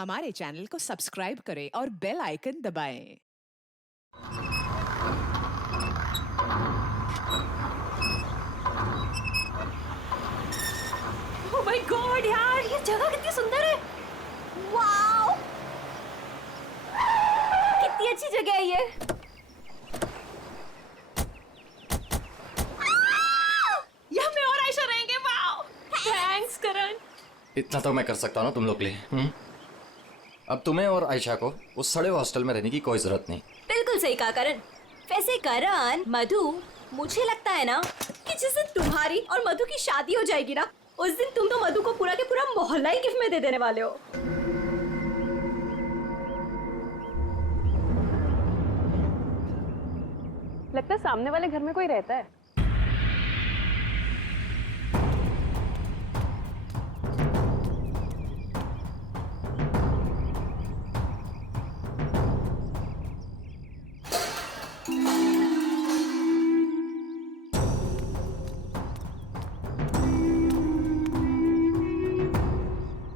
हमारे चैनल को सब्सक्राइब करें और बेल आइकन दबाएं। ओह माय गॉड यार, ये जगह कितनी सुंदर है। वाओ, कितनी अच्छी जगह है ये। यहाँ मैं और आयशा रहेंगे। वाओ, थैंक्स करण। इतना तो मैं कर सकता हूँ ना तुम लोग के लिए। अब तुम्हें और आयशा को उस सड़े हॉस्टल में रहने की कोई जरूरत नहीं। बिल्कुल सही कहा करण। वैसे करण, मधु, मुझे लगता है ना कि जिस दिन तुम्हारी और मधु की शादी हो जाएगी ना, उस दिन तुम तो मधु को पूरा के पूरा मोहल्ला ही गिफ्ट में दे देने वाले हो। लगता है सामने वाले घर में कोई रहता है।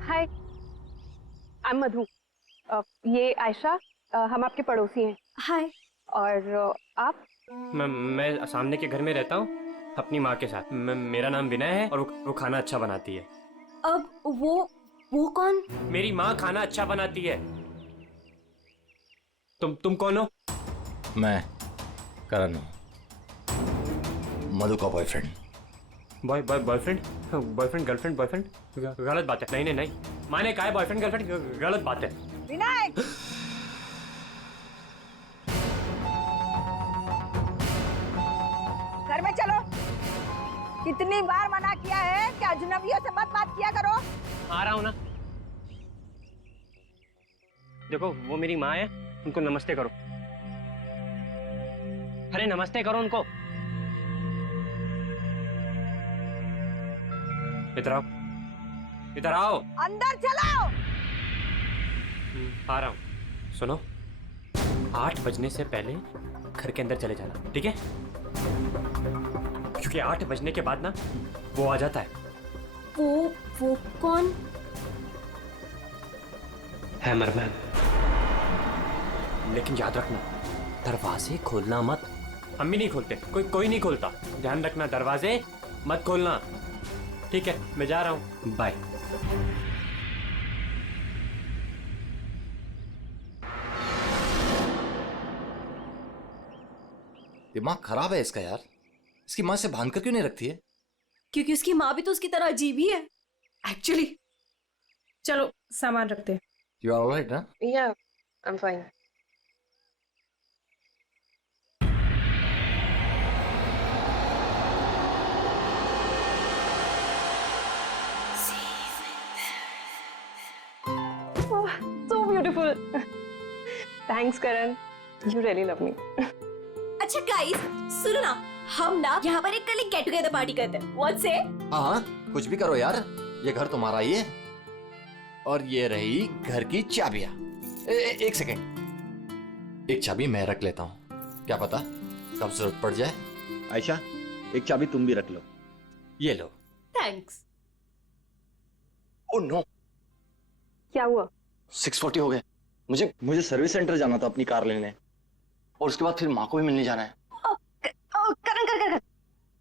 हाय, आई एम मधु। ये आयशा, हम आपके पड़ोसी हैं। हाय। और आप? मैं सामने के घर में रहता हूँ अपनी माँ के साथ। मेरा नाम विनय है और वो खाना अच्छा बनाती है। अब वो कौन? मेरी माँ खाना अच्छा बनाती है। तुम कौन हो? मैं करण हूँ, मधु का बॉयफ्रेंड। बॉयफ्रेंड गर्लफ्रेंड बॉयफ्रेंड गलत बात है। नहीं, मैंने कहा है बॉयफ्रेंड गर्लफ्रेंड, गलत बात है। विनय, घर में चलो। कितनी बार मना किया है कि अजनबियों से मत बात किया करो। आ रहा हूँ ना। देखो, वो मेरी माँ है, उनको नमस्ते करो। अरे नमस्ते करो उनको। इधर आओ, इधर आओ। अंदर चलो। आ रहा हूँ। सुनो, 8 बजने से पहले घर के अंदर चले जाना, ठीक है? क्योंकि 8 बजने के बाद ना वो आ जाता है। वो कौन? हैमरमैन। लेकिन याद रखना, दरवाजे खोलना मत। हम भी नहीं खोलते, कोई नहीं खोलता। ध्यान रखना, दरवाजे मत खोलना, ठीक है? मैं जा रहा हूँ, बाय। दिमाग खराब है इसका यार। इसकी माँ से बांध कर क्यों नहीं रखती है? क्योंकि उसकी माँ भी तो उसकी तरह अजीब ही है एक्चुअली। चलो सामान रखते हैं। यू आर ऑलराइट ना? या, I am fine. So beautiful. Thanks Karan, you really love me. अच्छा गाइस, सुनो ना, हम ना यहाँ पर एक कल गेट टुगेदर पार्टी करते हैं। What say? हाँ, कुछ भी करो यार, ये घर तुम्हारा ही है। और ये रही घर की चाबियां। एक सेकेंड, एक चाबी मैं रख लेता हूँ, क्या पता कब जरूरत पड़ जाए। आयशा, एक चाबी तुम भी रख लो। ये लो। Thanks. ओह नो, क्या हुआ? 6:40 हो गए। मुझे सर्विस सेंटर जाना था अपनी कार लेने, और उसके बाद फिर माँ को भी मिलने जाना है। करण,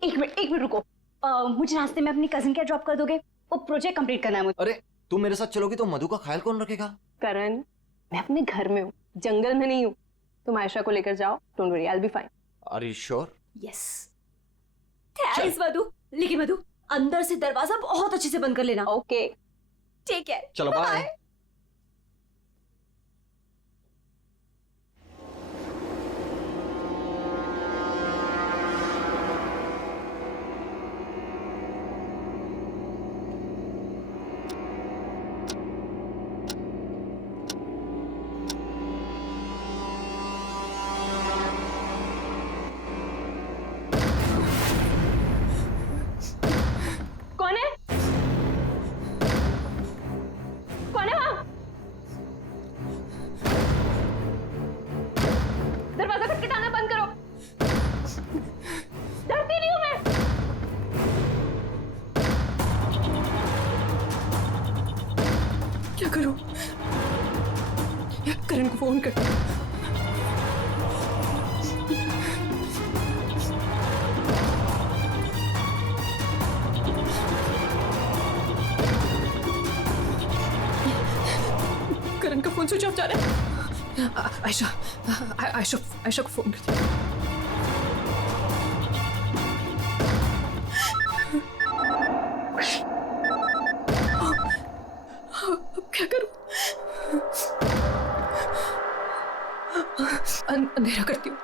एक मिनट रुको। मुझे रास्ते में अपनी कजिन क्या ड्रॉप कर दोगे? वो प्रोजेक्ट कंप्लीट करना है मुझे। अरे तुम मेरे साथ चलोगी तो मधु का ख्याल कौन रखेगा? करण, मैं अपने घर में हूँ, जंगल में नहीं हूँ। तुम आयशा को लेकर जाओ, don't worry, I will be fine. Are you sure? Yes. Thanks Madhu. लेकिन मधु, अंदर से दरवाजा बहुत अच्छे से बंद कर लेना। ओके। ठीक है, चलो बाय। कौन है? कौन है वहाँ? दरवाजा खटखटाना बंद करो। डरती नहीं हूँ मैं। क्या करूं? करण को फोन कर। करण का फोन स्विच ऑफ जा रहा है। आयशा को फोन करती हूँ। अब क्या करूं? अंधेरा करती हूँ।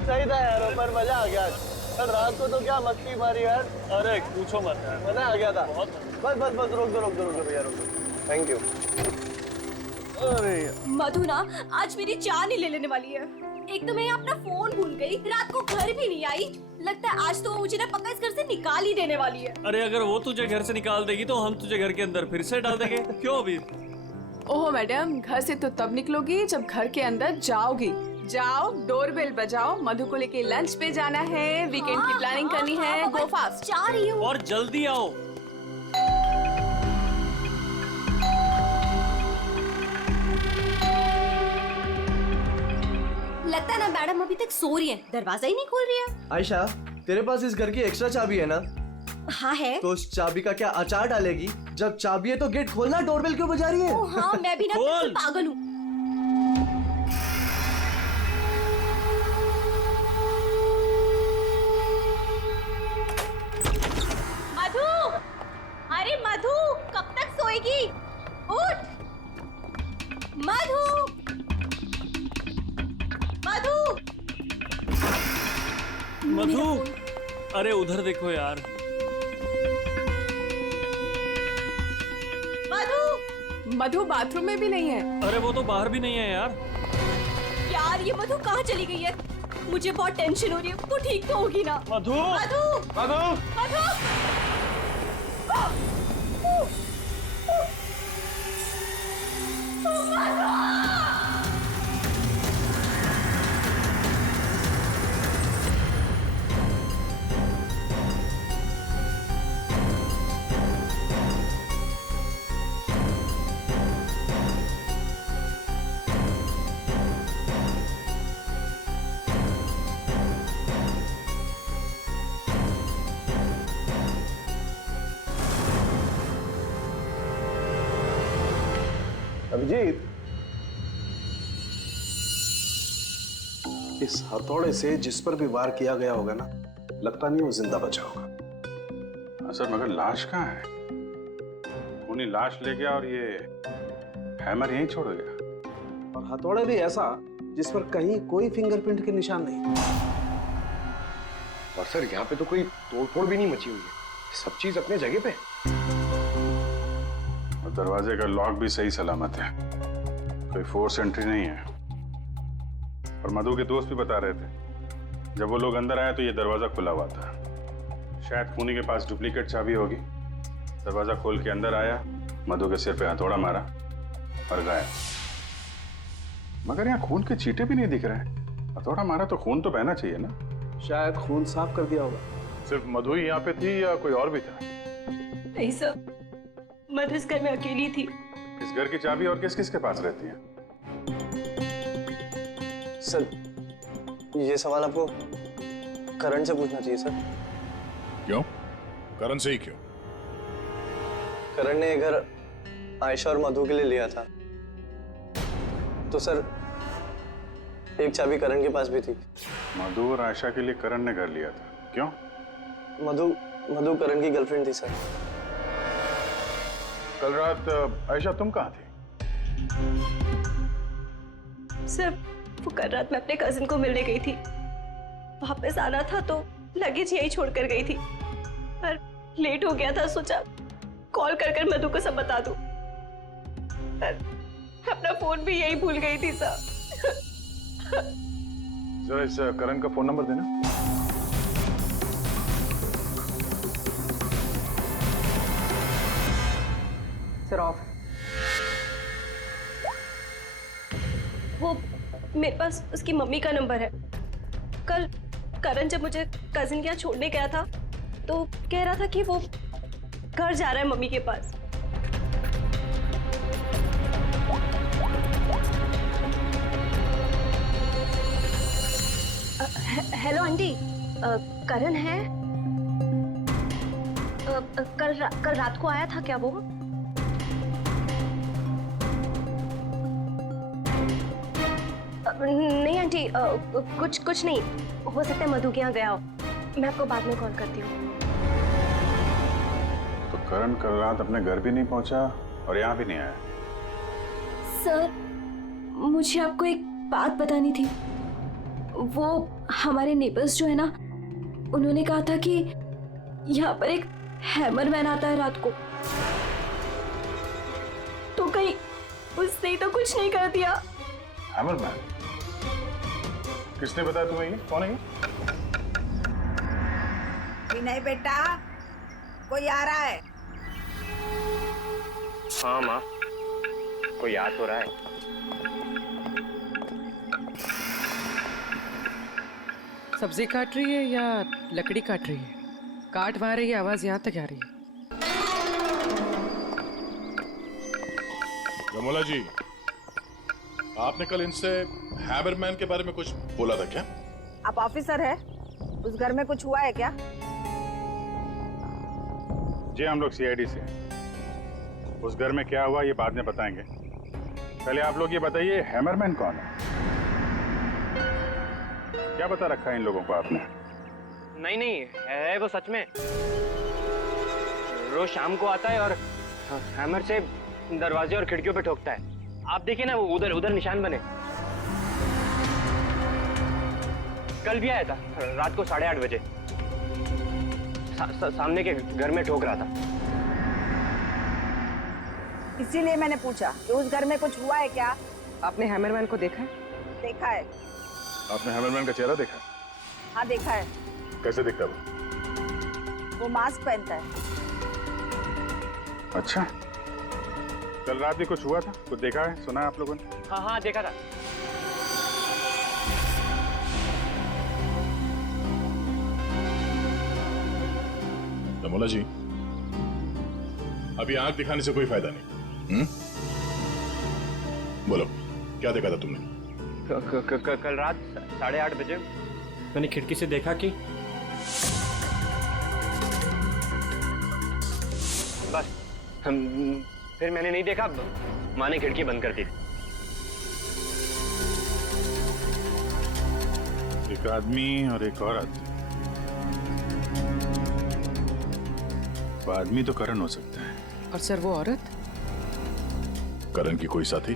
सही था यार, पर मजा आ गया। कल रात को तो क्या मस्ती मारी यार। अरे पूछो मत यार, मजा आ गया था बहुत। बस रोक दो भैया, रोक दो। Thank you. अरे मधु ना आज मेरी जान ही ले लेने वाली है। एक तो मैं अपना फोन भूल गई, रात को घर भी नहीं आई। लगता है आज तो वो मुझे ना पक्का इस घर से निकाल ही देने वाली है। अरे अगर वो तुझे घर से निकाल देगी तो हम तुझे घर के अंदर फिर से डाल देंगे। क्यों अभी? ओहो मैडम, घर से तो तब निकलोगी जब घर के अंदर जाओगी। जाओ, डोरबेल बजाओ, मधु को लेके लंच पे जाना है, वीकेंड की प्लानिंग करनी है। गो फास्ट। जा रही हूँ। और जल्दी आओ। लगता है ना मैडम अभी तक सो रही है, दरवाजा ही नहीं खोल रही है। आयशा, तेरे पास इस घर की एक्स्ट्रा चाबी है ना? हाँ है। तो उस चाबी का क्या अचार डालेगी? जब चाबी है तो गेट खोलना, डोरबेल क्यों बजा रही है? ओ हाँ, मैं भी ना बिल्कुल पागल हूँ। मधु, अरे मधु, कब तक सोएगी? उठ, मधु, मधु, मधु, अरे उधर देखो यार। मधु बाथरूम में भी नहीं है। अरे वो तो बाहर भी नहीं है यार। यार ये मधु कहाँ चली गई है? मुझे बहुत टेंशन हो रही है। तू ठीक तो होगी ना? मधु, मधु, मधु, मधु, अभिजीत, इस हथौड़े से जिस पर भी वार किया गया होगा ना, लगता नहीं वो जिंदा बचा होगा। सर मगर लाश कहाँ है? खूनी लाश ले गया और ये हैमर यहीं छोड़ गया। और हथौड़ा भी ऐसा जिस पर कहीं कोई फिंगरप्रिंट के निशान नहीं। और सर यहाँ पे तो कोई तोड़फोड़ भी नहीं मची हुई है, सब चीज अपने जगह पे। और दरवाजे का लॉक भी सही सलामत है, कोई फोर्स एंट्री नहीं है। और मधु के दोस्त भी बता रहे थे जब वो लोग अंदर आए तो ये दरवाजा खुला हुआ था। शायद खूनी के पास डुप्लीकेट चाबी होगी। दरवाजा खोल के अंदर आया, मधु के सिर पे हथौड़ा मारा और गायब। मगर यहाँ खून के चीटे भी नहीं दिख रहे हैं। हथौड़ा मारा तो खून तो बहना चाहिए ना। शायद खून साफ कर दिया होगा। सिर्फ मधु ही यहाँ पे थी या कोई और भी था? नहीं सर, मधु इस घर में अकेली थी। इस घर की चाबी और किस किस के पास रहती है? सर, ये सवाल आपको करण से पूछना चाहिए सर। क्यों? करण से ही क्यों? करण ने ये घर आयशा और मधु के लिए लिया था, तो सर एक चाबी करण के पास भी थी। मधु और आयशा के लिए करण ने घर लिया था, क्यों? मधु करण की गर्लफ्रेंड थी सर। कल रात आयशा तुम कहाँ थी? सर वो कल रात मैं अपने कजिन को मिलने गई थी, वापस आना था तो लगेज यही छोड़कर गई थी, पर लेट हो गया था, सोचा कॉल कर मधु को सब बता दूं, पर अपना फोन भी यही भूल गई थी सर। जरा इस करण का फोन नंबर देना। Sir of. वो मेरे पास उसकी मम्मी का नंबर है। कल करण जब मुझे कजिन के यहाँ छोड़ने गया था तो कह रहा था कि वो घर जा रहा है मम्मी के पास। हेलो आंटी, करण है? कल रात को आया था क्या वो? नहीं आंटी, कुछ नहीं, हो सकता है मधु के यहाँ गया हो। मैं आपको बाद में कॉल करती हूँ। तो करण कल रात अपने घर भी नहीं पहुंचा और यहाँ भी नहीं आया। सर मुझे आपको एक बात बतानी थी। वो हमारे नेबर्स जो है ना, उन्होंने कहा था कि यहाँ पर एक हैमरमैन आता है रात को, तो कहीं उसने ही तो कुछ नहीं कर दिया। हैमरमैन? किसने बताया तुम्हें ये? कौन है ये? विनय बेटा, कोई आ रहा है? हाँ माँ, कोई याद हो रहा है। सब्जी काट रही है या लकड़ी काट रही है? काट वहां रही है, आवाज यहाँ तक आ रही है। रमोला जी, आपने कल इनसे हैमरमैन के बारे में कुछ बोला था क्या? आप ऑफिसर है, उस घर में कुछ हुआ है क्या? जी हम लोग सीआईडी से। उस घर में क्या हुआ ये बाद में बताएंगे। पहले आप लोग ये बताइए, हैमरमैन कौन है? क्या बता रखा है इन लोगों को आपने? नहीं, है वो सच में। रोज शाम को आता है और हैमर से दरवाजे और खिड़कियों पे ठोकता है। आप देखिए ना, वो उधर निशान बने। कल भी आया था रात को 8:30 बजे। सामने के घर में ठोक रहा था। इसीलिए मैंने पूछा कि उस घर में कुछ हुआ है क्या? आपने हैमरमैन को देखा है? देखा है। आपने हैमरमैन का चेहरा देखा? हाँ देखा है। कैसे दिखता है वो मास्क पहनता है। अच्छा, कल रात भी कुछ हुआ था? कुछ देखा है, सुना है आप लोगों ने? हाँ देखा था। रमोला जी, अभी आंख दिखाने से कोई फायदा नहीं। बोलो, क्या देखा था तुमने? कल रात 8:30 बजे मैंने खिड़की से देखा कि बस फिर मैंने नहीं देखा। माँ ने खिड़की बंद कर दी। एक आदमी और एक औरत। वो आदमी तो करण हो सकता है। और सर वो औरत? करण की कोई साथी?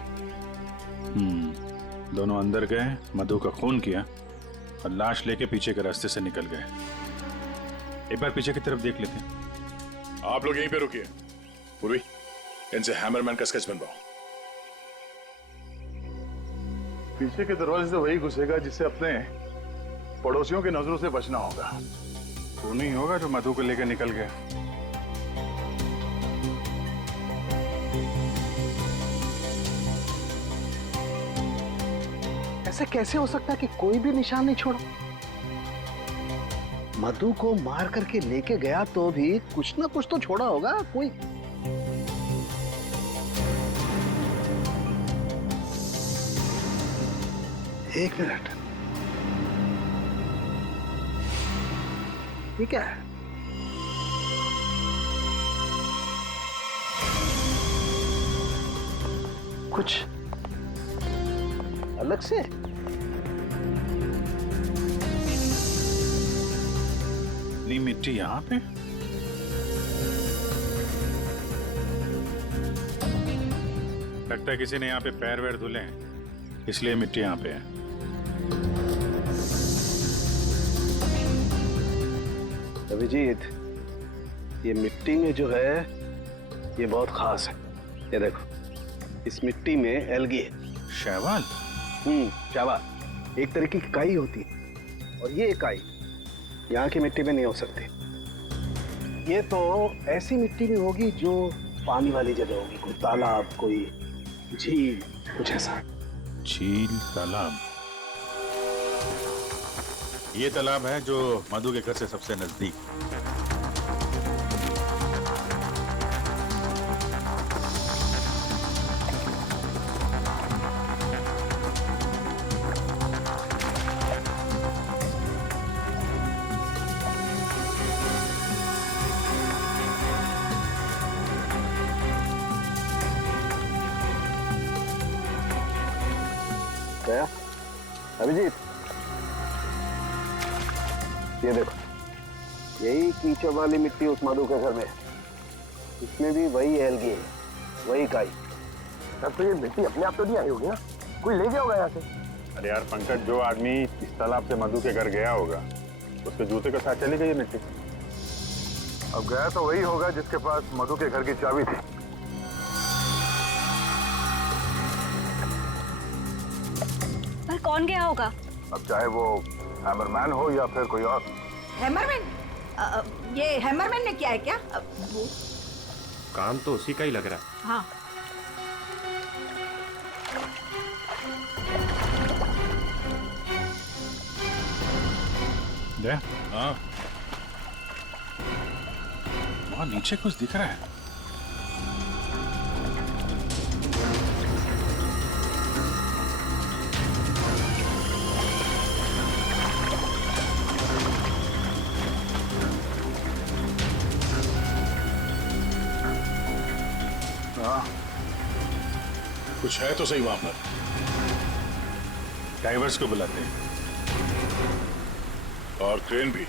दोनों अंदर गए, मधु का खून किया और लाश लेके पीछे के रास्ते से निकल गए। एक बार पीछे की तरफ देख लेते हैं। आप लोग यहीं पे रुकिए। पूर्वी, इनसे हैमरमैन का स्केच बनवाओ। पीछे के दरवाजे से वही घुसेगा जिससे अपने पड़ोसियों की नजरों से बचना होगा। वो नहीं होगा जो मधु को लेकर निकल गया। ऐसे कैसे हो सकता है कि कोई भी निशान नहीं छोड़ा? मधु को मार करके लेके गया तो भी कुछ ना कुछ तो छोड़ा होगा कोई। एक मिनट, ये क्या है? कुछ अलग से? नी मिट्टी यहाँ पे? लगता है किसी ने यहाँ पे पैर वैर धुले हैं, इसलिए मिट्टी यहाँ पे है। अभिजीत, ये मिट्टी में जो है ये बहुत खास है। ये देखो, इस मिट्टी में एल्गी है। शैवाल? शैवाल एक तरीके की काई होती है, और ये काई यहाँ की मिट्टी में नहीं हो सकती। ये तो ऐसी मिट्टी में होगी जो पानी वाली जगह होगी, कोई तालाब, कोई झील, कुछ ऐसा। झील, तालाब? ये तालाब है जो मधु के घर से सबसे नजदीक। गया अभिजीत, ये देखो, यही कीचड़ वाली मिट्टी उस मधु के घर में है। इसमें भी वही एल्गी है, वही काई। तब तो ये मिट्टी अपने आप तो नहीं आई होगी ना, कोई ले गया होगा यहाँ से। अरे यार पंकज, जो आदमी इस तालाब से मधु के घर गया होगा उसके जूते के साथ चली गई मिट्टी। अब गया तो वही होगा जिसके पास मधु के घर की चाबी थी। पर कौन गया होगा? अब चाहे वो हैमरमैन हो या फिर कोई और। हैमरमैन? ये हैमरमैन ने किया है क्या? काम तो उसी का ही लग रहा है। हाँ। हाँ, वहाँ नीचे कुछ दिख रहा है। कुछ है तो सही वहां पर। डाइवर्स को बुलाते हैं और क्रेन भी।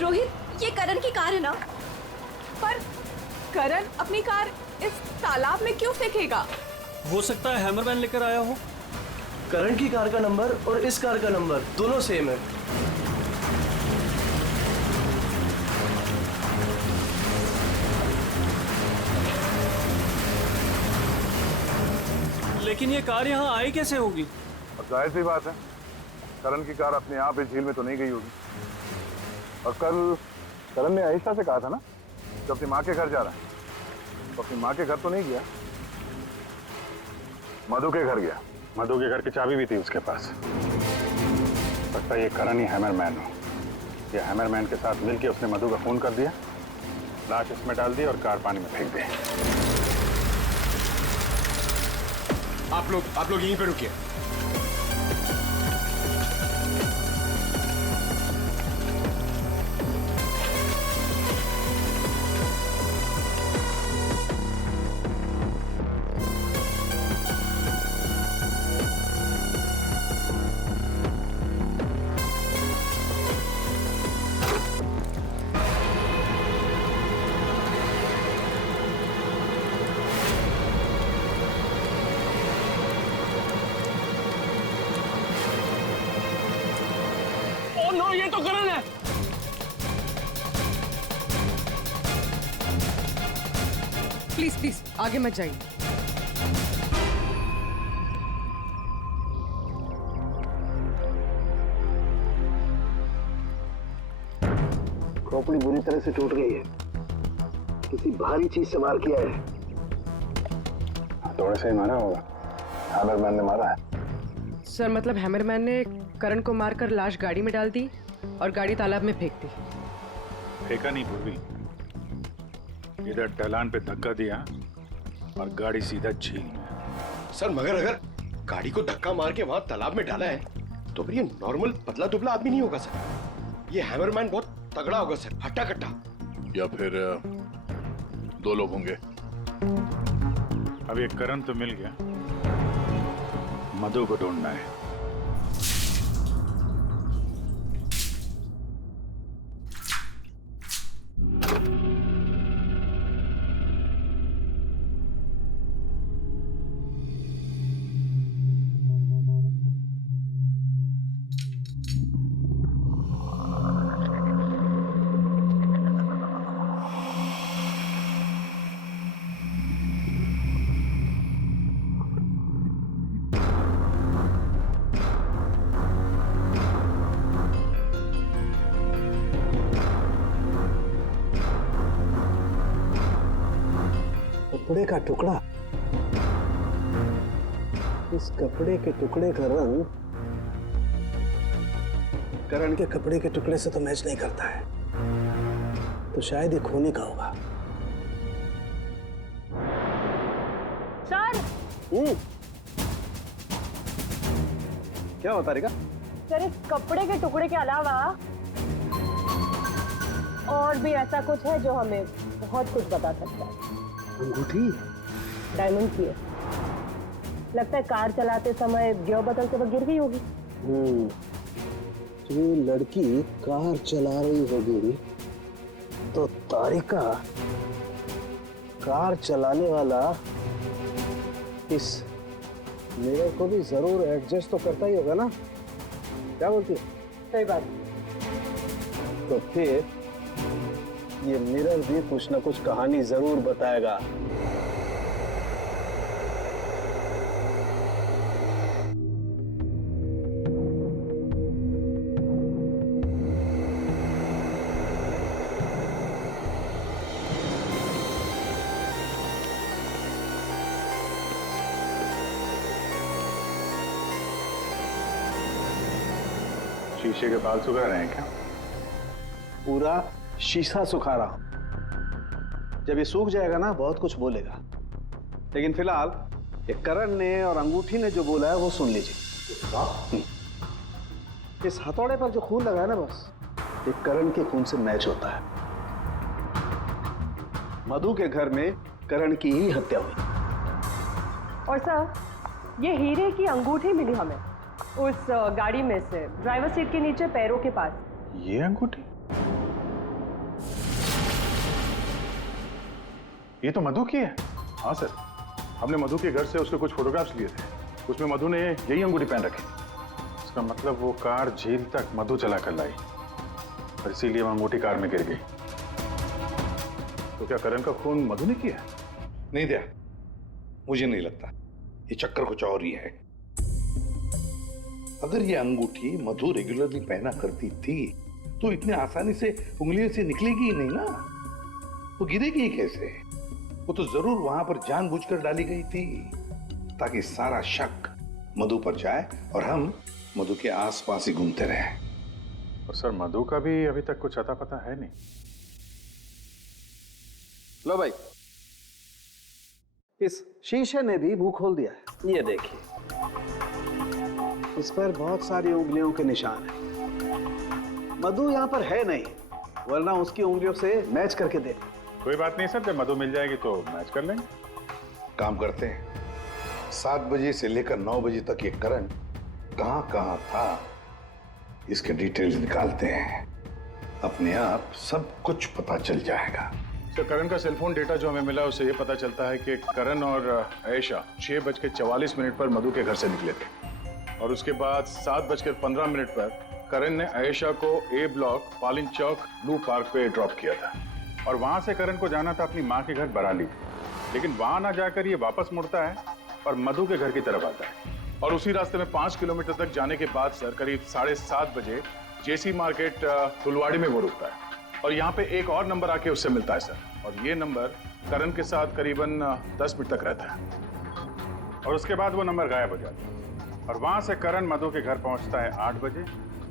रोहित, ये करण की कार है ना? पर करण अपनी कार इस तालाब में क्यों फेंकेगा? हो सकता है हैमरमैन लेकर आया हो। करण की कार का नंबर और इस कार का नंबर दोनों सेम है। लेकिन ये कार यहाँ आई कैसे होगी? अब जाहिर सी बात है, करण की कार अपने आप इस झील में तो नहीं गई होगी। और कल करण ने आयशा से कहा था ना कि अपनी माँ के घर जा रहा है, तो अपनी माँ के घर तो नहीं गया, मधु के घर गया। मधु के घर की चाबी भी थी उसके पास। लगता है ये करण ही हैमरमैन हो। ये हैमरमैन के साथ मिलके उसने मधु का खून कर दिया लाश इसमें डाल दी और कार पानी में फेंक दी। आप लोग यहीं पे रुकिए। नो, ये तो करण है। प्लीज प्लीज आगे मत जाइए। खोपड़ी बुरी तरह से टूट गई है। किसी भारी चीज से मार किया है। हथौड़े से ही मारा होगा। हैमरमैन ने मारा है। सर मतलब हैमरमैन ने करण को मारकर लाश गाड़ी में डाल दी और गाड़ी तालाब में फेंक दी। फेंका नहीं पूर्वी, इधर ढलान पे धक्का दिया और गाड़ी सीधा झील में। सर मगर अगर गाड़ी को धक्का मार के वहां तालाब में डाला है तो फिर ये नॉर्मल पतला दुबला आदमी नहीं होगा सर। ये हैमरमैन बहुत तगड़ा होगा सर, हट्टा कट्टा। या फिर दो लोग होंगे। अब ये करण तो मिल गया, मधु को ढूंढना है। कपड़े का टुकड़ा। इस कपड़े के टुकड़े का रंग करण के कपड़े के टुकड़े से तो मैच नहीं करता है, तो शायद ये खूनी का होगा। सर क्या होता रिका? सर इस कपड़े के टुकड़े के अलावा और भी ऐसा कुछ है जो हमें बहुत कुछ बता सकता है। अंगूठी डायमंड की है। लगता है कार चलाते समय गियर बदलते वक्त गिर गई होगी। तो ये लड़की कार चला रही होगी तो तारिका कार चलाने वाला इस मिरर को भी जरूर एडजस्ट तो करता ही होगा ना? क्या बोलती है? सही बात। तो फिर ये मिरर भी कुछ ना कुछ कहानी जरूर बताएगा। शीशे के बाल सुखा रहे हैं क्या? पूरा शीशा सुखा रहा हूं। जब ये सूख जाएगा ना बहुत कुछ बोलेगा, लेकिन फिलहाल ये करण ने और अंगूठी ने जो बोला है वो सुन लीजिए। इस हथौड़े पर जो खून लगा है ना, बस ये करण के खून से मैच होता है। मधु के घर में करण की ही हत्या हुई। और सर ये हीरे की अंगूठी मिली हमें उस गाड़ी में से, ड्राइवर सीट के नीचे पैरों के पास। ये अंगूठी? ये तो मधु की है। हाँ सर, हमने मधु के घर से उसके कुछ फोटोग्राफ्स लिए थे, उसमें मधु ने यही अंगूठी पहन रखी। इसका मतलब वो कार झील तक मधु चला कर लाई और इसीलिए वो अंगूठी कार में गिर गई। तो क्या करण का खून मधु ने किया? नहीं दिया, मुझे नहीं लगता। ये चक्कर कुछ और ही है। अगर ये अंगूठी मधु रेगुलरली पहना करती थी तो इतने आसानी से उंगलियों से निकलेगी ही नहीं ना। वो गिरेगी कैसे? वो तो जरूर वहां पर जानबूझकर डाली गई थी ताकि सारा शक मधु पर जाए और हम मधु के आसपास ही घूमते रहे। और सर मधु का भी अभी तक कुछ अता पता है नहीं। लो भाई, इस शीशे ने भी मुंह खोल दिया है। ये देखिए, इस पर बहुत सारी उंगलियों के निशान हैं। मधु यहाँ पर है नहीं, वरना उसकी उंगलियों से मैच करके दे। कोई बात नहीं सर, जब मधु मिल जाएगी तो मैच कर लेंगे। काम करते हैं, 7 बजे से लेकर 9 बजे तक ये करण कहाँ कहाँ था, इसके डिटेल्स निकालते हैं। अपने आप सब कुछ पता चल जाएगा। तो करण का सेलफोन डेटा जो हमें मिला उससे ये पता चलता है कि करण और आयशा 6:44 पर मधु के घर से निकले थे और उसके बाद 7:15 पर करण ने आयशा को ए ब्लॉक पालिन चौक ब्लू पार्क पे ड्रॉप किया था और वहां से करण को जाना था अपनी माँ के घर बराली, लेकिन वहां ना जाकर ये वापस मुड़ता है और मधु के घर की तरफ आता है और उसी रास्ते में 5 किलोमीटर तक जाने के बाद सर करीब 7:30 बजे जेसी मार्केट फुलवाड़ी में वो रुकता है और यहाँ पे एक और नंबर आके उससे मिलता है सर, और ये नंबर करण के साथ करीबन 10 मिनट तक रहता है और उसके बाद वो नंबर गायब हो जाता है और वहां से करण मधु के घर पहुंचता है 8 बजे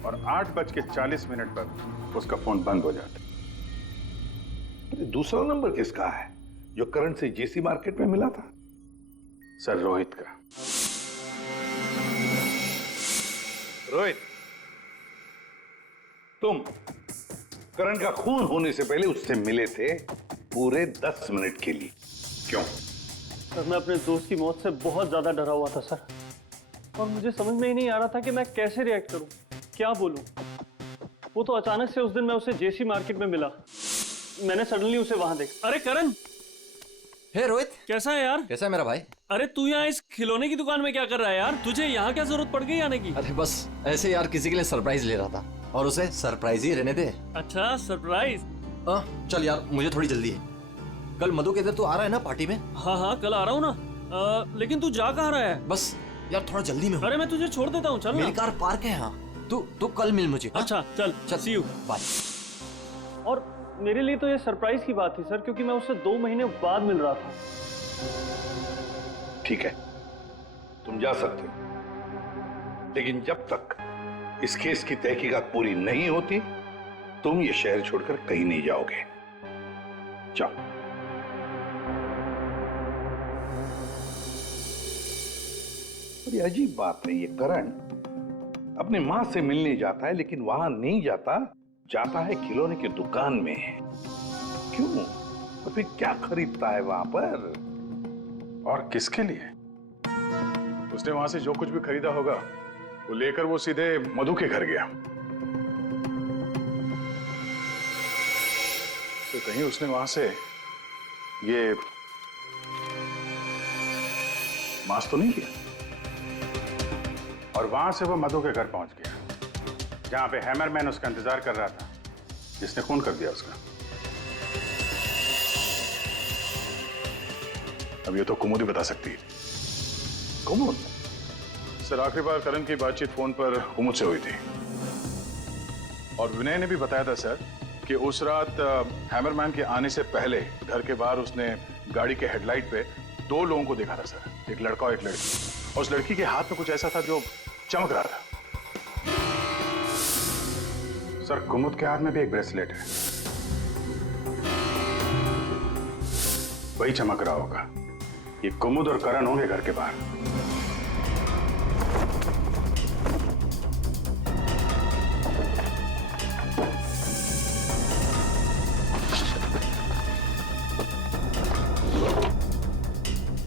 और 8:40 पर उसका फोन बंद हो जाता है। दूसरा नंबर किसका है जो करण से जेसी मार्केट में मिला था? सर रोहित का। रोहित, तुम करण का खून होने से पहले उससे मिले थे पूरे 10 मिनट के लिए, क्यों? सर मैं अपने दोस्त की मौत से बहुत ज्यादा डरा हुआ था सर, और मुझे समझ में ही नहीं आ रहा था कि मैं कैसे रिएक्ट करूं, क्या बोलूं। वो तो अचानक से उस दिन मैं उसे जेसी मार्केट में मिला, मैंने सडनली उसे वहां देखा। अरे करण, हे रोहित, कैसा है यार? कैसा है मेरा भाई? अरे तू यहाँ इस खिलौने की दुकान में क्या कर रहा है यार? तुझे यहाँ क्या जरूरत पड़ गई आने की? अरे बस ऐसे यार, किसी के लिए सरप्राइज ले रहा था और उसे सरप्राइज ही रहने दे। अच्छा सरप्राइज? चल यार, मुझे थोड़ी जल्दी है। कल मधु के इधर तू आ रहा है ना पार्टी में? हाँ कल आ रहा हूँ ना, लेकिन तू जा कहाँ रहा है? बस यार थोड़ा जल्दी में हूँ। अरे मैं तुझे छोड़ देता हूँ, चल मेरी कार पार्क है यहाँ, तू कल मिल मुझे। अच्छा चल, सी यू, बाय। और मेरे लिए तो ये सरप्राइज की बात थी सर, क्योंकि मैं उससे 2 महीने बाद मिल रहा था। ठीक है, तुम जा सकते हो, लेकिन जब तक इस केस की तहकीकात पूरी नहीं होती तुम ये शहर छोड़कर कहीं नहीं जाओगे। जाओ। बड़ी अजीब बात है, ये करण अपनी मां से मिलने जाता है लेकिन वहां नहीं जाता है खिलौने की दुकान में। क्यों? तो फिर क्या खरीदता है वहां पर और किसके लिए? उसने वहां से जो कुछ भी खरीदा होगा वो लेकर वो सीधे मधु के घर गया। तो कहीं उसने वहां से ये मास्क तो नहीं लिया? और वहां से वो मधु के घर पहुंच गया जहां पे हैमरमैन उसका इंतजार कर रहा था, जिसने खून कर दिया उसका। अब ये तो कुमुद ही बता सकती है। कुमुद? सर आखिरी बार करण की बातचीत फोन पर कुमुद से हुई थी और विनय ने भी बताया था सर कि उस रात हैमरमैन के आने से पहले घर के बाहर उसने गाड़ी के हेडलाइट पे 2 लोगों को देखा था सर, एक लड़का और एक लड़की, और उस लड़की के हाथ में कुछ ऐसा था जो चमक रहा था। सर कुमुद के हाथ में भी एक ब्रेसलेट है, वही चमक रहा होगा। ये कुमुद और करण होंगे घर के बाहर।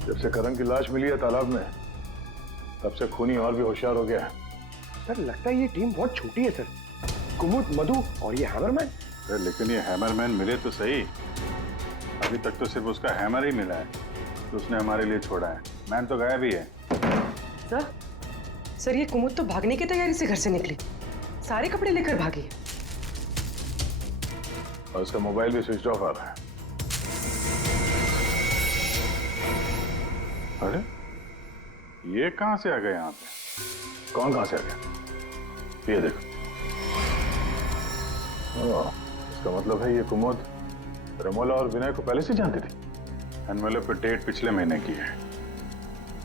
जब से करण की लाश मिली है तालाब में, तब से खूनी और भी होशियार हो गया है। सर लगता है ये टीम बहुत छोटी है सर, कुमुद, मधु और ये हैमरमैन। सर लेकिन ये हैमरमैन मिले तो सही, अभी तक तो सिर्फ उसका हैमर ही मिला है तो उसने हमारे लिए छोड़ा है। मैन तो गायब ही है। सर ये कुमुद तो भागने की तैयारी से घर से निकली, सारे कपड़े लेकर भागी और उसका मोबाइल भी स्विच ऑफ आ रहा है। अरे ये कहां से आ गए यहाँ पे? कौन कहां से आ गया? ये देखो, इसका मतलब है ये कुमुद रमोला और विनय को पहले से जानती थी। एनवेलप पे डेट पिछले महीने की है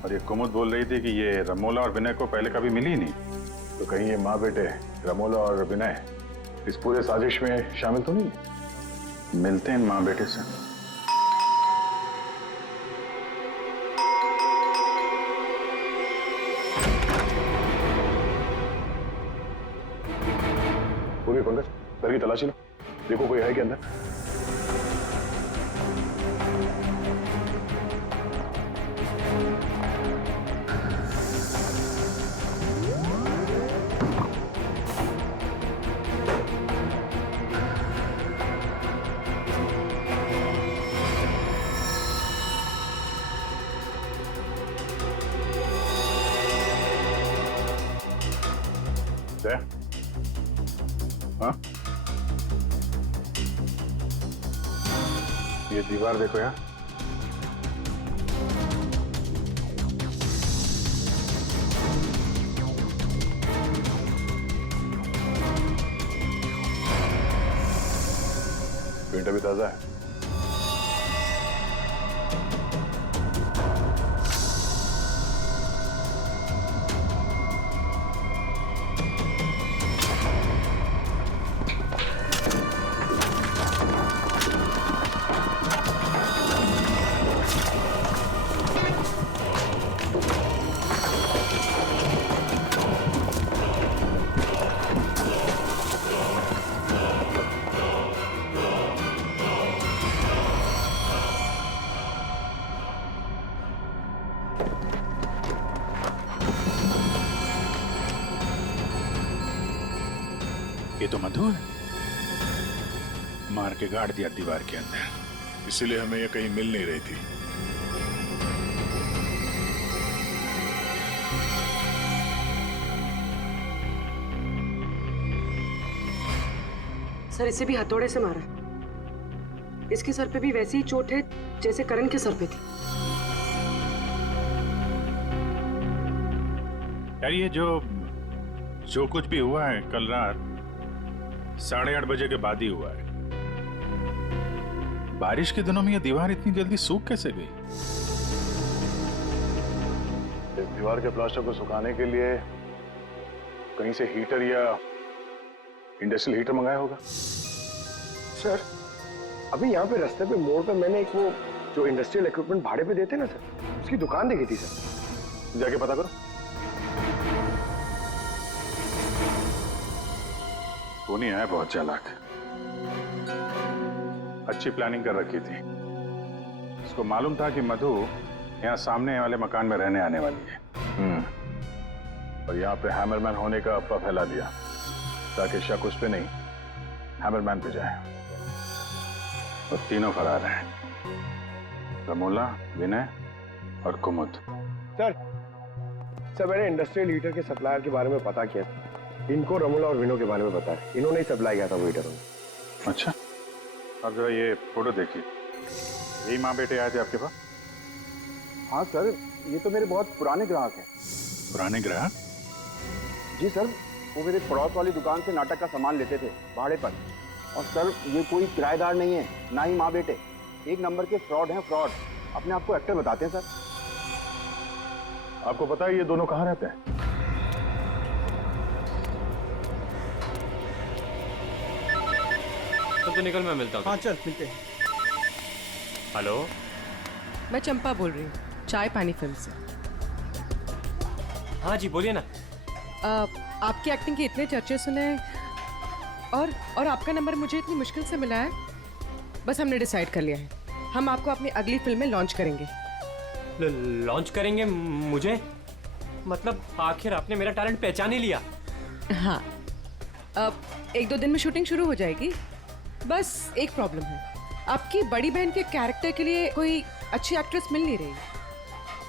और ये कुमुद बोल रही थी कि ये रमोला और विनय को पहले कभी मिली ही नहीं। तो कहीं ये माँ बेटे रमोला और विनय इस पूरे साजिश में शामिल तो नहीं है? मिलते हैं इन माँ बेटे से। वो भी पंकज, घर की तलाशी लो, देखो कोई है क्या अंदर। हाँ, ये दीवार देखो यार, पेंट अभी ताजा है। ये तो मधु है, मार के गाड़ दिया दीवार के अंदर, इसीलिए हमें ये कहीं मिल नहीं रही थी। सर इसे भी हथौड़े से मारा है। इसके सर पे भी वैसी ही चोट है जैसे करण के सर पे थी। यार ये जो कुछ भी हुआ है कल रात 8:30 बजे के बाद ही हुआ है। बारिश के दिनों में ये दीवार इतनी जल्दी सूख कैसे गई? दीवार के प्लास्टर को सुखाने के लिए कहीं से हीटर या इंडस्ट्रियल हीटर मंगाया होगा। सर अभी यहाँ पे रास्ते पे मोड़ पे मैंने एक वो जो इंडस्ट्रियल इक्विपमेंट भाड़े पे देते ना सर, उसकी दुकान देखी थी सर। जाके पता करो। टोनी है बहुत चालाक, अच्छी प्लानिंग कर रखी थी। उसको मालूम था कि मधु यहाँ सामने वाले मकान में रहने आने वाली है। और यहाँ पे हैमरमैन होने का अफवाह फैला दिया ताकि शक उस पे नहीं हैमरमैन पे जाए। और तीनों फरार हैं, रमोला, विनय और कुमुद। सर मैंने इंडस्ट्रियल हीटर के सप्लायर के बारे में पता किया। इनको रमोला और विनो के बारे में पता है, इन्होंने ही सप्लाई किया था वो हीटर। अच्छा, अब जरा ये फोटो देखिए, यही माँ बेटे आए थे आपके पास? हाँ सर, ये तो मेरे बहुत पुराने ग्राहक हैं। पुराने ग्राहक? जी सर, वो मेरे पड़ोस वाली दुकान से नाटक का सामान लेते थे भाड़े पर। और सर ये कोई किराएदार नहीं है, ना ही माँ बेटे, एक नंबर के फ्रॉड हैं, फ्रॉड। अपने आपको एक्टर बताते हैं सर। आपको पता है ये दोनों कहाँ रहते हैं? तो निकल, मैं मिलता हूँ। हाँ चल मिलते हैं। हेलो, मैं चंपा बोल रही हूँ, चाय पानी फिल्म से। हाँ जी बोलिए ना। आपकी एक्टिंग के इतने चर्चे सुने हैं और आपका नंबर मुझे इतनी मुश्किल से मिला है। बस हमने डिसाइड कर लिया है, हम आपको अपनी अगली फिल्म में लॉन्च करेंगे। लॉन्च करेंगे मुझे? मतलब आखिर आपने मेरा टैलेंट पहचान ही लिया? हाँ, अब 1-2 दिन में शूटिंग शुरू हो जाएगी। बस एक प्रॉब्लम है, आपकी बड़ी बहन के कैरेक्टर के लिए कोई अच्छी एक्ट्रेस मिल नहीं रही।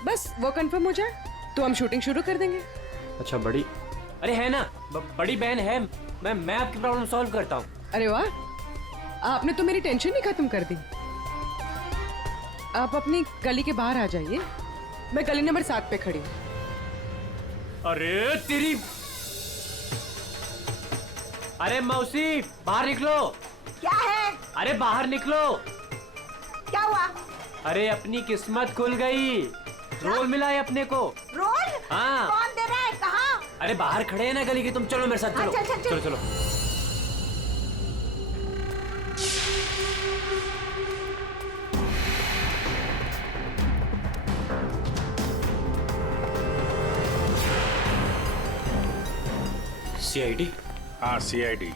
बस वो कंफर्म हो जाए तो हम शूटिंग शुरू कर देंगे। अच्छा बड़ी, अरे है ना, बड़ी बहन है। मैं आपकी प्रॉब्लम सॉल्व करता हूँ। अरे वाह, आपने तो मेरी टेंशन ही खत्म कर दी। आप अपनी गली के बाहर आ जाइए, मैं गली नंबर 7 पे खड़ी हूँ। अरे तेरी, अरे मौसी बाहर निकलो। क्या है? अरे बाहर निकलो। क्या हुआ? अरे अपनी किस्मत खुल गई, रोल मिला है अपने को। रोल? हाँ। कौन दे रहा है? कहाँ? अरे बाहर खड़े हैं ना गली के, तुम चलो मेरे साथ। चलो चल। चलो चलो। CID? हाँ CID।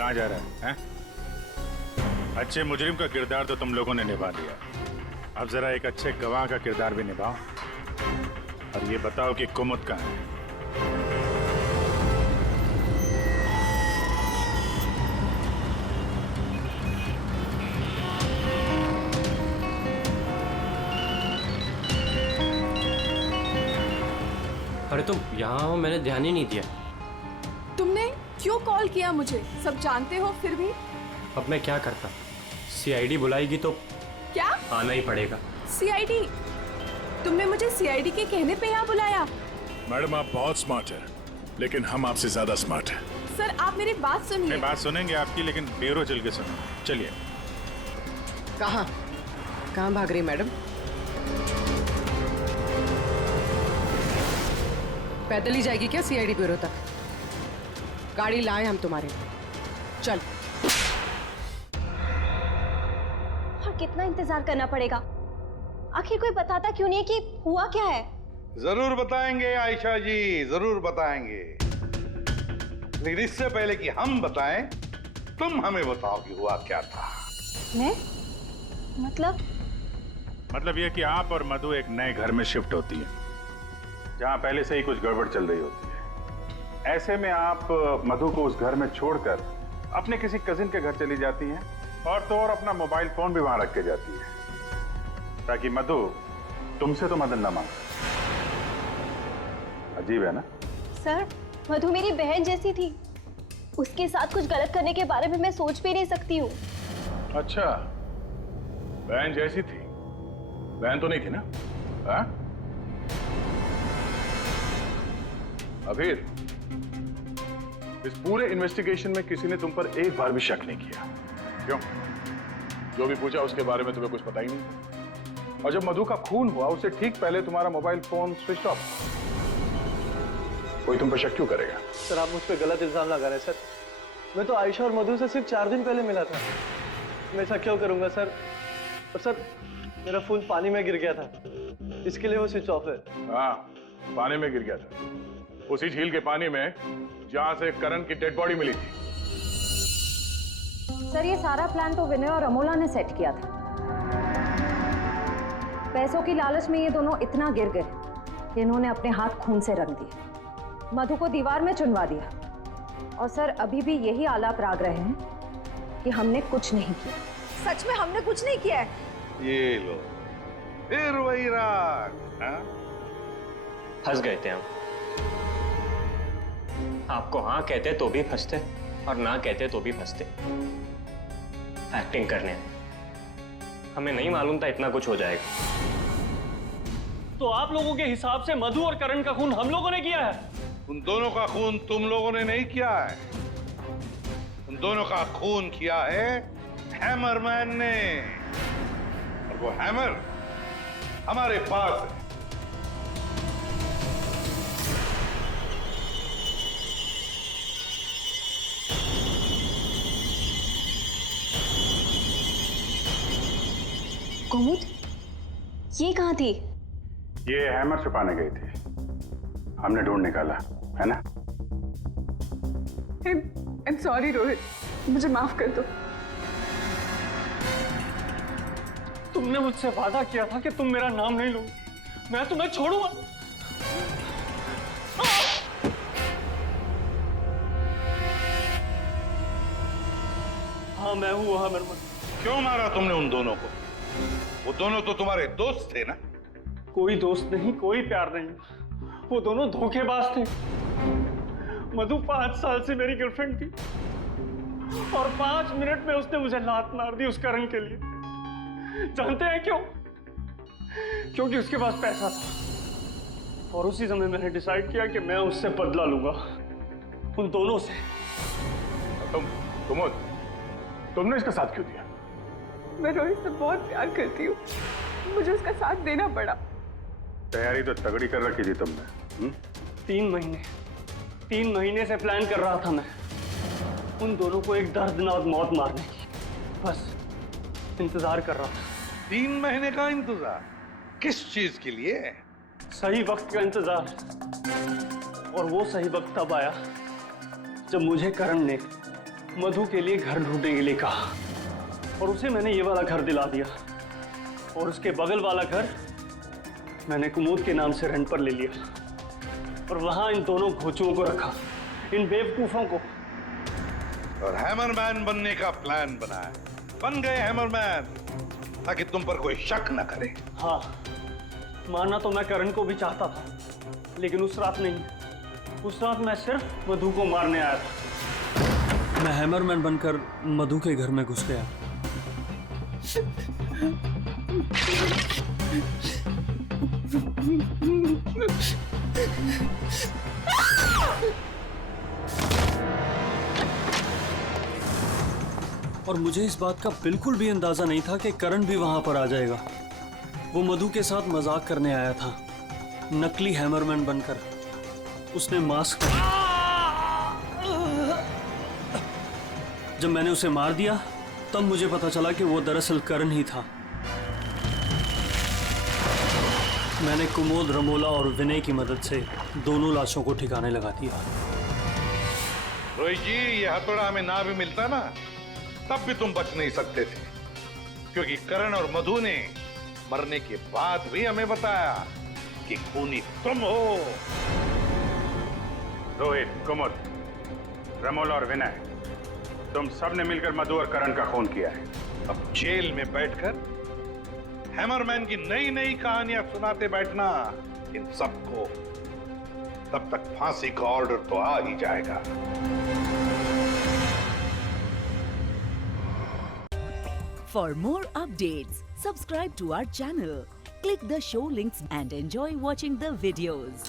कहाँ जा रहा है? अच्छे मुजरिम का किरदार तो तुम लोगों ने निभा लिया, अब जरा एक अच्छे गवाह का किरदार भी निभाओ और ये बताओ कि कुमुद कहाँ है? अरे तुम यहाँ हो, मैंने ध्यान ही नहीं दिया। तुमने क्यों कॉल किया मुझे? सब जानते हो फिर भी। अब मैं क्या करता? सीआईडी बुलाएगी तो क्या आना ही पड़ेगा। सीआईडी? तुमने मुझे सीआईडी के कहने पे यहाँ बुलाया? मैडम आप बहुत स्मार्ट है, लेकिन हम आपसे ज्यादा स्मार्ट हैं। सर आप मेरी बात सुनिए। नहीं, बात सुनेंगे आपकी, लेकिन ब्यूरो चल के सुनो। चलिए। कहाँ भाग रही मैडम? पैदल ही जाएगी क्या सीआईडी ब्यूरो तक? गाड़ी लाए हम तुम्हारे लिए, चल। और कितना इंतजार करना पड़ेगा? आखिर कोई बताता क्यों नहीं कि हुआ क्या है? जरूर बताएंगे आयशा जी, जरूर बताएंगे, लेकिन इससे पहले कि हम बताएं, तुम हमें बताओ कि हुआ क्या था। मैं? मतलब ये कि आप और मधु एक नए घर में शिफ्ट होती है, जहां पहले से ही कुछ गड़बड़ चल रही होती है। ऐसे में आप मधु को उस घर में छोड़कर अपने किसी कजिन के घर चली जाती हैं, और तो और अपना मोबाइल फोन भी वहां रख के जाती है, ताकि मधु तुमसे तो मदद ना मांगे। अजीब है ना? सर, मधु मेरी बहन जैसी थी, उसके साथ कुछ गलत करने के बारे में मैं सोच भी नहीं सकती हूँ। अच्छा, बहन जैसी थी? बहन तो नहीं थी ना? हाँ? अबीर, इस पूरे इन्वेस्टिगेशन में किसी ने तुम पर एक बार भी शक नहीं किया, क्यों? जो भी पूछा उसके बारे में तुम्हें कुछ पता ही नहीं। और जब मधु का खून हुआ उससे ठीक पहले तुम्हारा मोबाइल फोन स्विच ऑफ, कोई तुम पर शक क्यों करेगा? सर आप मुझ पर गलत इल्जाम लगा रहे हैं सर। मैं तो आयशा और मधु से सिर्फ 4 दिन पहले मिला था। मैं ऐसा क्यों करूंगा सर? और सर मेरा फोन पानी में गिर गया था, इसके लिए वो स्विच ऑफ है। हाँ, पानी में गिर गया था, उसी झील के पानी में जहां से करण की डेड बॉडी मिली थी। सर ये सारा प्लान तो विनय और अमोला ने सेट किया था। पैसों की लालच में ये दोनों इतना गिर गए कि इन्होंने अपने हाथ खून से रंग दिए, मधु को दीवार में चुनवा दिया। और सर अभी भी यही आलाप राग रहे हैं कि हमने कुछ नहीं किया। सच में हमने कुछ नहीं किया है। ये लो, फिर वही राग। फंस गए थे हम। आपको हाँ कहते तो भी फंसते, और ना कहते तो भी फंसते। एक्टिंग करने हमें नहीं मालूम था इतना कुछ हो जाएगा। तो आप लोगों के हिसाब से मधु और करण का खून हम लोगों ने किया है? उन दोनों का खून तुम लोगों ने नहीं किया है, उन दोनों का खून किया है हैमरमैन ने, और वो हैमर हमारे पास है। कुमुद, ये कहाँ थी? ये हैमर छुपाने गई थी, हमने ढूंढ निकाला, है ना? I'm sorry रोहित, मुझे माफ कर दो। तुमने मुझसे वादा किया था कि तुम मेरा नाम नहीं लोगे, मैं तुम्हें छोड़ूंगा। हाँ मैं हूँ हैमरमैन। क्यों मारा तुमने उन दोनों को? वो दोनों तो तुम्हारे दोस्त थे ना? कोई दोस्त नहीं, कोई प्यार नहीं, वो दोनों धोखेबाज थे। मधु 5 साल से मेरी गर्लफ्रेंड थी, और 5 मिनट में उसने मुझे लात मार दी उस करण के लिए। जानते हैं क्यों? क्योंकि उसके पास पैसा था, और उसी समय मैंने डिसाइड किया कि मैं उससे बदला लूंगा, उन दोनों से। तुमने इसका साथ क्यों दिया? मैं रोहित से बहुत प्यार करती हूँ, मुझे उसका साथ देना पड़ा। तैयारी तो तगड़ी कर रखी थी तुमने। 3 महीने से प्लान कर रहा था मैं उन दोनों को एक दर्दनाक मौत मारने की, बस इंतजार कर रहा था। 3 महीने का इंतजार? किस चीज के लिए? सही वक्त का इंतजार, और वो सही वक्त तब आया जब मुझे करण ने मधु के लिए घर ढूंढने के लिए कहा और उसे मैंने ये वाला घर दिला दिया और उसके बगल वाला घर मैंने कुमुद के नाम से रेंट पर ले लिया और वहां इन दोनों घोचुओं को रखा, इन बेवकूफों को। और हैमरमैन बनने का प्लान बनाया, बन गए हैमरमैन ताकि तुम पर कोई शक न करे। हाँ, मानना तो मैं करण को भी चाहता था, लेकिन उस रात नहीं। उस रात मैं सिर्फ मधु को मारने आया था। मैं हैमरमैन बनकर मधु के घर में घुस गया। और मुझे इस बात का बिल्कुल भी अंदाजा नहीं था कि करण भी वहां पर आ जाएगा। वो मधु के साथ मजाक करने आया था, नकली हैमरमैन बनकर। उसने मास्क जब मैंने उसे मार दिया तब मुझे पता चला कि वो दरअसल करण ही था। मैंने कुमोद, रमोला और विनय की मदद से दोनों लाशों को ठिकाने लगा दिया। रोहित जी, ये हथौड़ा हमें ना भी मिलता ना तब भी तुम बच नहीं सकते थे, क्योंकि करण और मधु ने मरने के बाद भी हमें बताया कि खूनी तुम हो। रोहित, कुमुद, रमोला और विनय, तुम सब ने मिलकर मधु और करण का खून किया है। अब जेल में बैठकर हैमरमैन की नई नई कहानियां सुनाते बैठना इन सबको, तब तक फांसी का ऑर्डर तो आ ही जाएगा। For more updates, subscribe to our channel, click the show links and enjoy watching the videos.